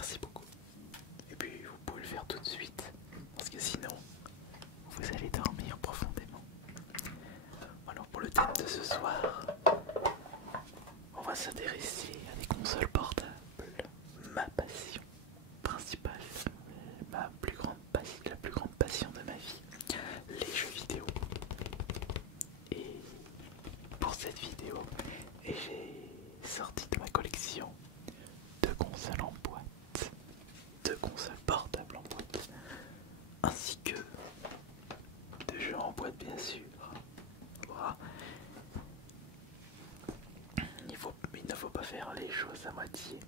merci beaucoup. Et puis vous pouvez le faire tout de suite, parce que sinon vous allez dormir profondément. Alors pour le thème de ce soir, on va s'intéresser à des consoles portables, ma passion principale, la plus grande passion de ma vie, les jeux vidéo. Et pour cette vidéo, j'ai sorti de ma collection deux consoles en boîte, deux consoles portables en boîte, ainsi que deux jeux en boîte bien sûr. Voilà. Il ne faut pas faire les choses à moitié.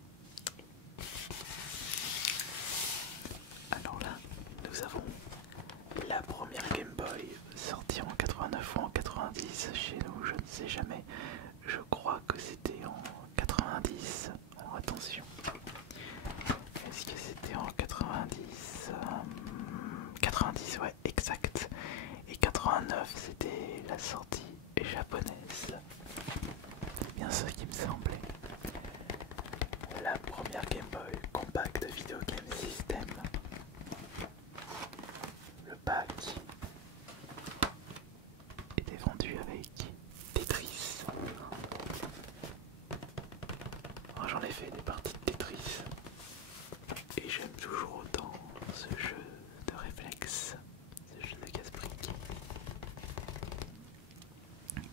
Alors là, nous avons la première Game Boy sortie en 89 ou en 90 chez nous, je ne sais jamais. Je crois que c'était en 90. Alors attention. Est-ce que c'était en 90 90, ouais, exact. Et 89, c'était la sortie japonaise. C'est bien ce qui me semblait. La première Game Boy compact Video Game System. Le pack était vendu avec Tetris. Alors, j'en ai fait des parties de Tetris et j'aime toujours autant ce jeu de réflexe, ce jeu de casse-briques.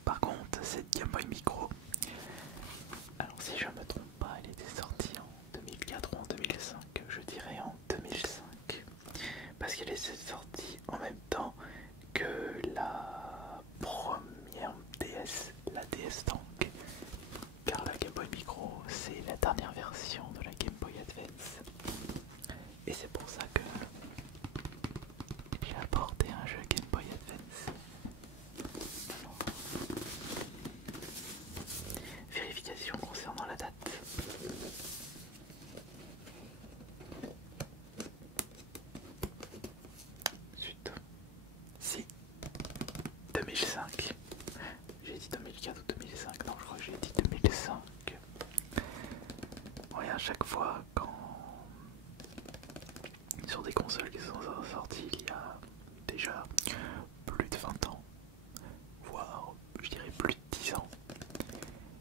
Par contre, cette Game Boy Micro, alors si je me trompe pas, elle était sortie en 2004 ou en 2005, je dirais en 2005, parce qu'elle est sortie en même temps que la première DS, la DS Tank, car la Game Boy Micro c'est la dernière version de la Game Boy Advance, et c'est pour ça que j'ai apporté un jeu Game Boy Advance. Alors, vérification concernant la date. Zut. Si, 2005. J'ai dit 2004 ou 2005, non je crois que j'ai dit 2005. Ouais, à chaque fois quand sur des consoles qui sont sorties il y a déjà plus de 20 ans, voire je dirais plus de 10 ans,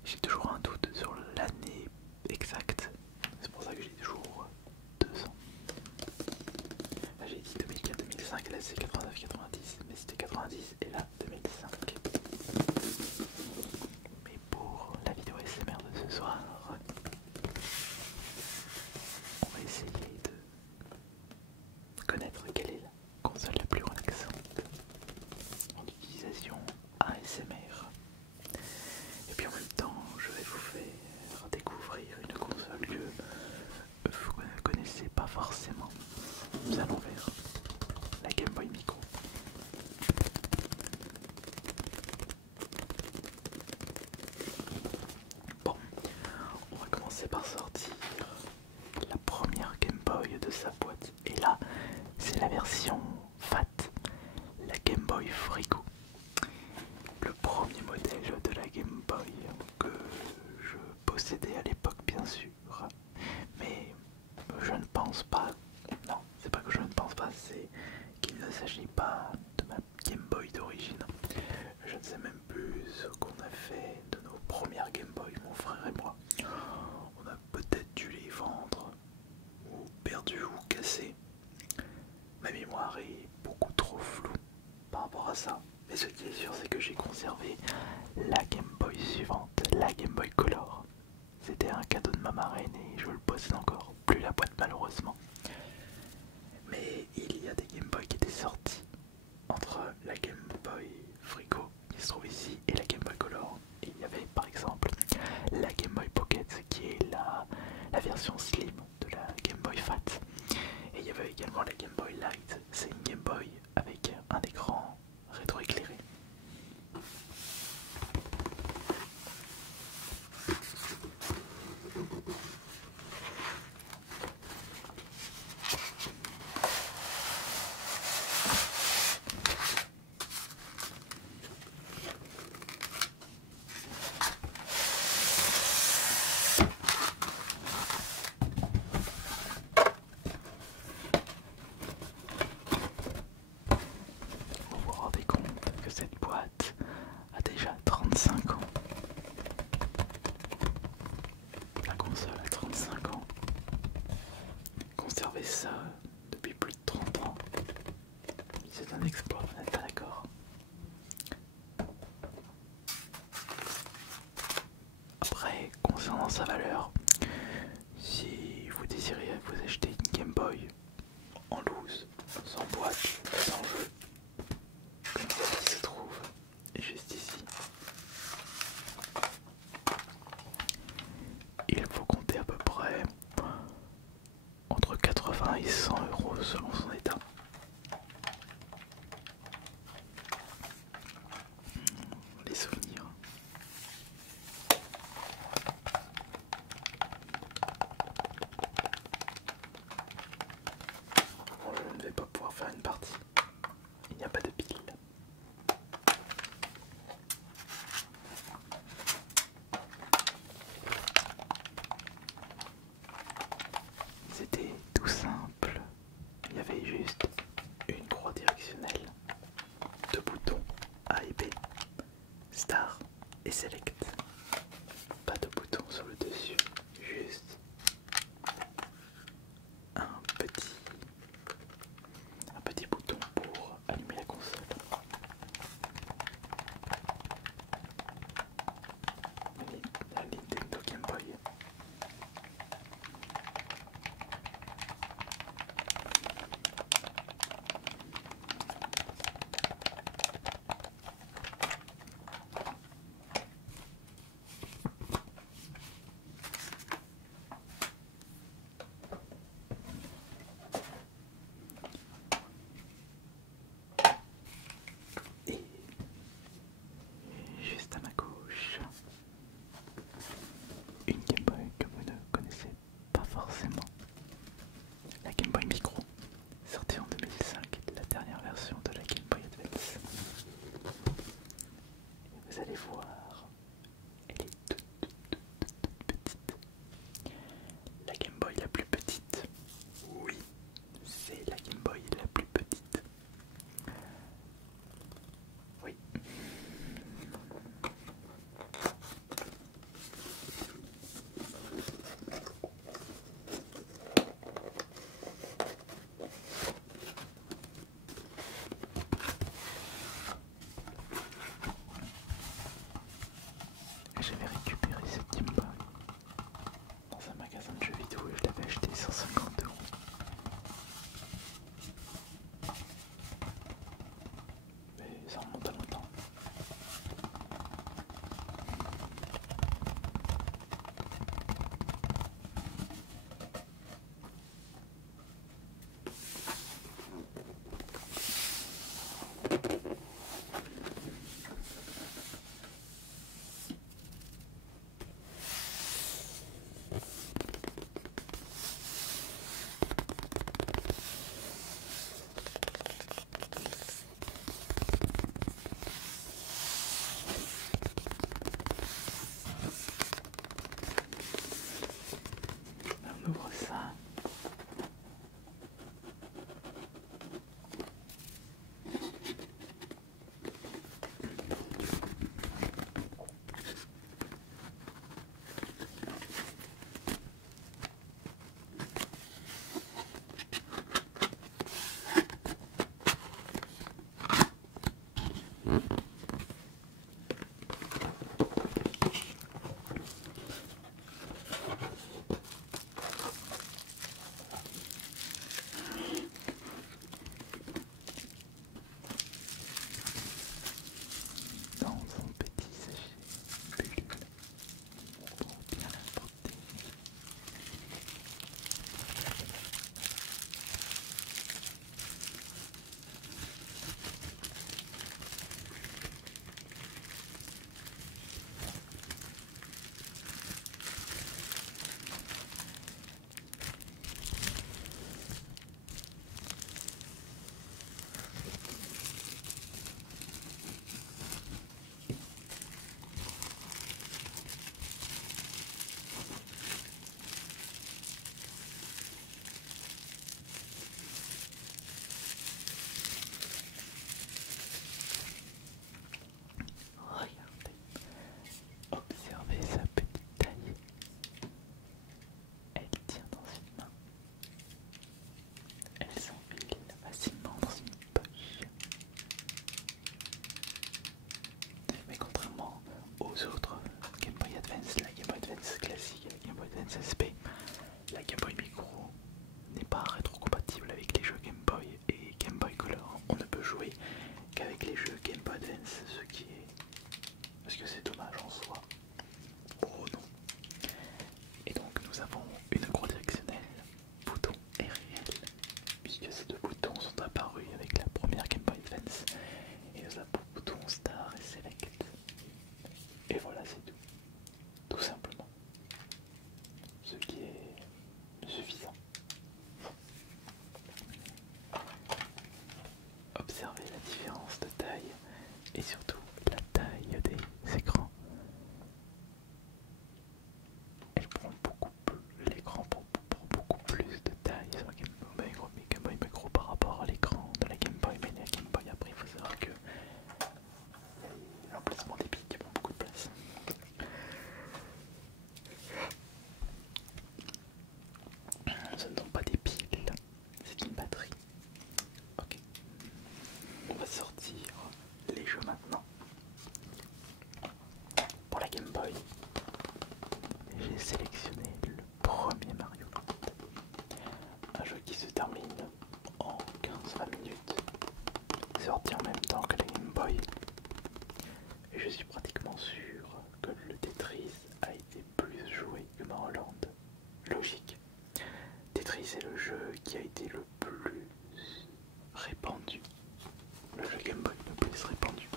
j'ai toujours un doute sur l'année exacte. C'est pour ça que j'ai toujours 2 ans. Là j'ai dit 2004-2005, là c'est 89-90, mais c'était 90 et là 2005. Mais pour la vidéo ASMR de ce soir, on va essayer de connaître quelle est la console la plus relaxante en utilisation ASMR. Et puis en même temps, je vais vous faire découvrir une console que vous ne connaissez pas forcément. Nous allons vers la Game Boy Micro. Bon, on va commencer par sortir la première Game Boy de sa boîte. Et là, c'est la version FAT, la Game Boy Frigo. Le premier modèle de la Game Boy que je possédais à l'époque, bien sûr. Mais je ne pense pas, non, c'est pas que je ne pense pas, c'est qu'il ne s'agit pas de ma Game Boy d'origine. Je ne sais même plus ce qu'on a fait de nos premières Game Boy, mon frère et moi. On a peut-être dû les vendre, ou perdu, ou cassé. Ma mémoire est beaucoup trop floue par rapport à ça. Mais ce qui est sûr, c'est que j'ai conservé la Game Boy suivante, la Game Boy Color. C'était un cadeau de ma marraine et je le possède encore. Plus la boîte malheureusement. Mais il y a des Game Boy qui étaient sortis entre la Game Boy Frigo qui se trouve ici et la Game Boy Color. Et il y avait par exemple la Game Boy Pocket qui est la version slim de la Game Boy Fat. Et il y avait également la Game Boy Light. C'est une Game Boy avec un écran rétroéclairé. ça depuis plus de 30 ans. C'est un exploit, vous n'êtes pas d'accord? Après, concernant sa valeur, si vous désirez vous acheter une Game Boy en loose, sans boîte, sans jeu, comme celle-ci se trouve juste ici, il faut compter à peu près entre 80 et 100 euros selon son état. Les souvenirs. Bon, je ne vais pas pouvoir faire une partie. Il n'y a pas de pile. C'était tout simple. Il y avait juste une croix directionnelle, deux boutons A et B, Start et Select. Pas de bouton sur le dessus, juste un petit bouton pour allumer la console. La Nintendo Game Boy. Et juste à ma gauche, une Game Boy que vous ne connaissez pas forcément. La Game Boy Micro, sortie en 2005, la dernière version de la Game Boy Advance. Et vous allez voir, elle est toute petite. La Game Boy la plus petite. Oui, c'est la Game Boy la plus petite. Oui. jeu qui se termine en 15-20 minutes, sorti en même temps que la Game Boy. Et je suis pratiquement sûr que le Tetris a été plus joué que Mario Land. Logique. Tetris est le jeu qui a été le plus répandu. Le jeu Game Boy le plus répandu.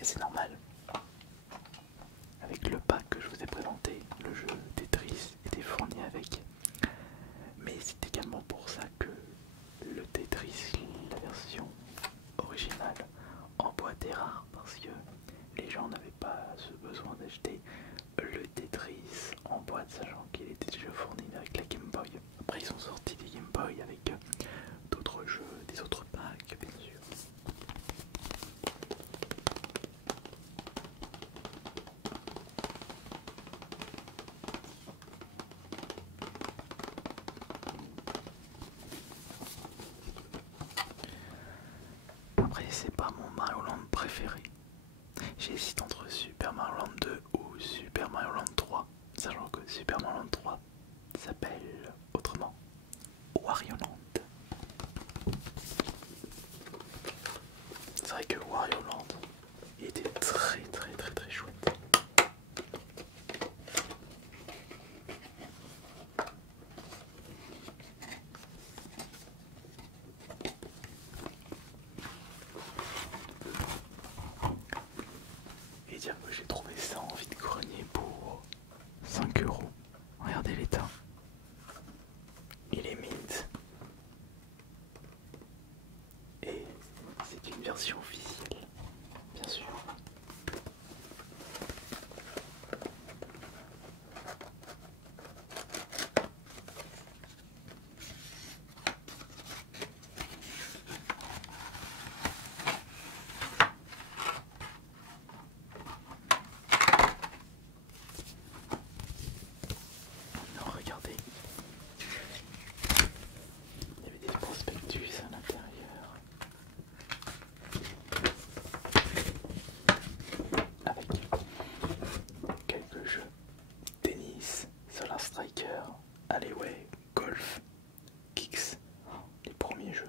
Et c'est normal. Avec le pack que je vous ai présenté, le jeu Tetris était fourni avec. Mais c'est également pour ça que le Tetris, la version originale en boîte est rare, parce que les gens n'avaient pas ce besoin d'acheter le Tetris en boîte, sachant qu'il était déjà fourni avec la Game Boy. Après ils ont sorti des Game Boy avec d'autres jeux, des autres packs bien sûr. Après c'est pas mon Mario Land préféré. J'hésite entre Super Mario Land 2 ou Super Mario Land 3, sachant que Super Mario Land 3 s'appelle autrement Wario Land. C'est vrai que Wario Land était très chouette. Et dire que j'ai trouvé ça en vide-grenier pour 5 €. Regardez l'état. Il est mint. Et c'est une version officielle, bien sûr. Alors regardez, il y avait des prospectus à l'intérieur avec quelques jeux: tennis, Solar Striker, Alleyway, Golf, Kicks, les premiers jeux.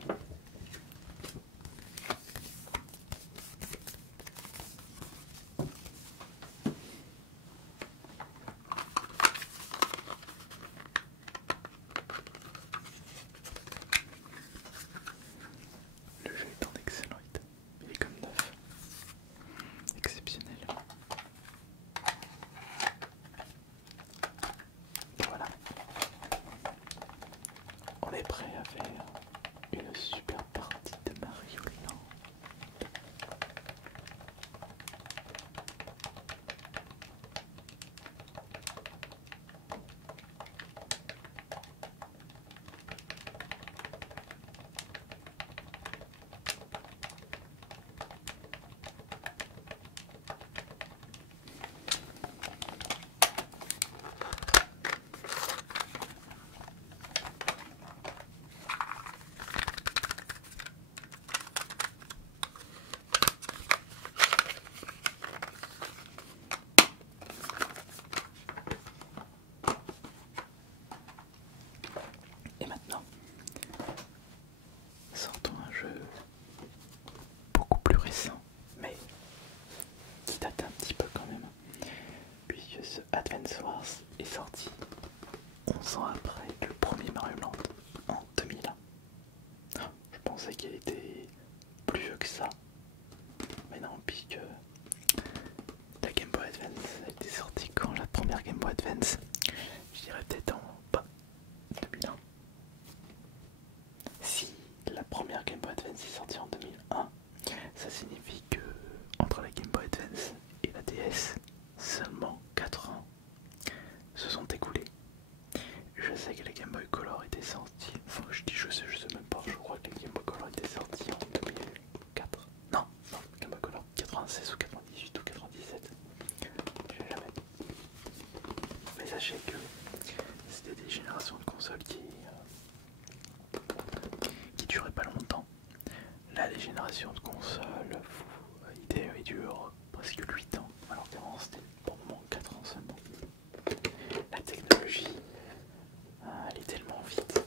Le jeu est en excellent état, il est comme neuf, exceptionnel. Et voilà, on est prêt à faire une super partie de Mario Land. Et maintenant, sortons un jeu beaucoup plus récent, mais qui date un petit peu quand même, puisque ce Advance Wars est sorti 11 ans après le premier Mario Land, en 2001. Je pensais qu'il était plus vieux que ça, mais non, puisque la Game Boy Advance a été sortie quand la première Game Boy Advance, je dirais peut-être en 2001. Si la première Game Boy Advance est sortie en 2001, ça signifie que entre la Game Boy Advance et la DS, seulement 4 ans se sont écoulés. Je sais que la Game Boy Color était sortie, enfin je sais même pas, je crois que la Game Boy Color était sortie en 2004. Non, Game Boy Color 96 ou 98 ou 97, je sais jamais. Mais sachez que c'était des générations de consoles qui duraient pas longtemps. Là, les générations de consoles, ils durent presque 8 ans, alors qu'avant c'était pour le moment 4 ans seulement. La technologie, elle est tellement vite.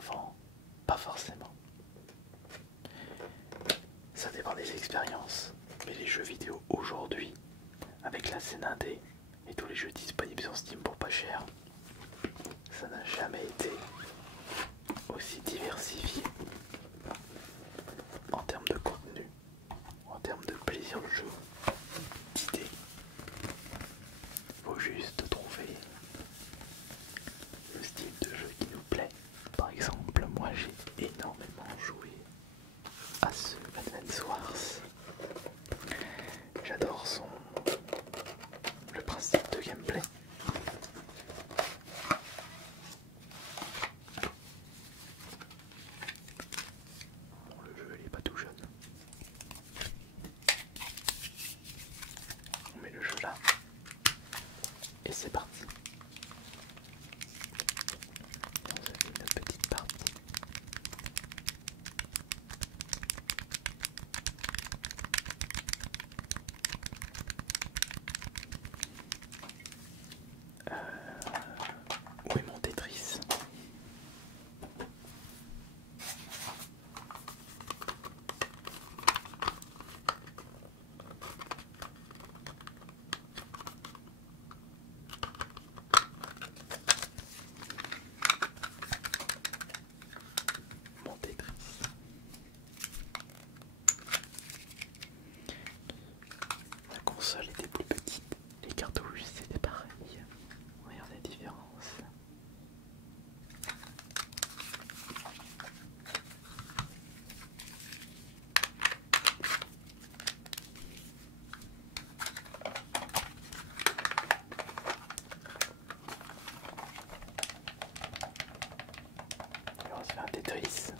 avant, pas forcément. Ça dépend des expériences, mais les jeux vidéo aujourd'hui, avec la scène indé et tous les jeux disponibles sur Steam pour pas cher, ça n'a jamais été aussi diversifié en termes de contenu, en termes de plaisir de jeu, d'idées. Faut juste trouver le style de jeu qui nous plaît. Par exemple, moi j'ai énormément joué à ce Advance Wars. J'adore le principe de gameplay. Bon, le jeu il est pas tout jeune. On met le jeu là et c'est parti. On se fait une petite partie. Où est mon Tetris? Mon Tetris. La console était plus petite, les cartouches c'était pareil. Regardez la différence. Et on se fait un Tetris